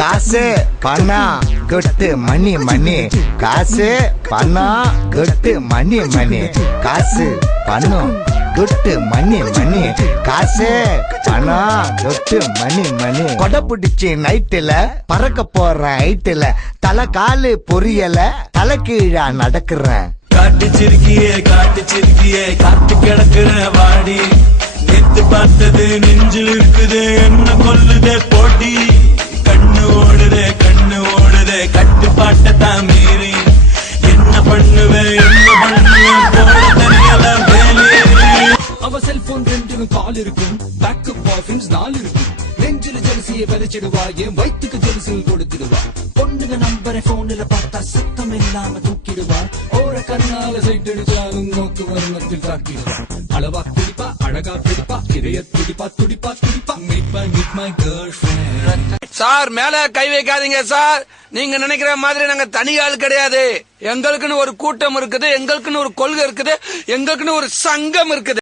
காசு பணம் கொட்டு மணி மணி, காசு பணம் கொட்டு மணி மணி, காசு பணம் கொட்டு மணி மணி, காசு பணம் கொட்டு மணி மணி. கொடை பிடிச்சி நைட்டுல பறக்க போற ஹைட்டுல, தலை காலு பொரியல தலை கீழா நடக்கிறேன். காட்டு சிரிக்கியே காத்து கிடக்குற வாடி, நேத்து பார்த்தது நெஞ்சில் இருக்குது என்ன கொல்லுதே போட்டி. கண்ணு ஓடுதே கட்டுப்பாட்டத்தான் மீறி, என்ன பண்ணுவேன் போட தெரியல வேலையே. அவ செல்போன் 2 கால் இருக்கும், பேக்கப் பாய்ஃப்ரெண்ட்ஸ் 4 இருக்கும். நெஞ்சில ஜெலசியை விதைச்சிடுவா, என் வயிற்றுக்கு ஜெலசில் கொடுத்துடுவா. பொண்ணுங்க நம்பரை போன்ல பார்த்தா சத்தம் இல்லாம தூக்கிடுவா. ஓர கண்ணால சைட் அடிச்சாலும் நோக்கு வர்ணத்தில் தாக்கிடுவா. அளவா குடிப்பா, அழகா பிடிப்பா, இதய துடிப்பா துடிப்பா துடிப்பா. Meet my girl friend. Sir மேல கை வைக்காதீங்க சார். நீங்க நினைக்கிற மாதிரி நாங்க தனி ஆள் கிடையாது. எங்களுக்குன்னு ஒரு கூட்டம் இருக்குது, எங்களுக்குன்னு ஒரு கொள்கை இருக்குது, எங்களுக்குன்னு ஒரு சங்கம் இருக்குது.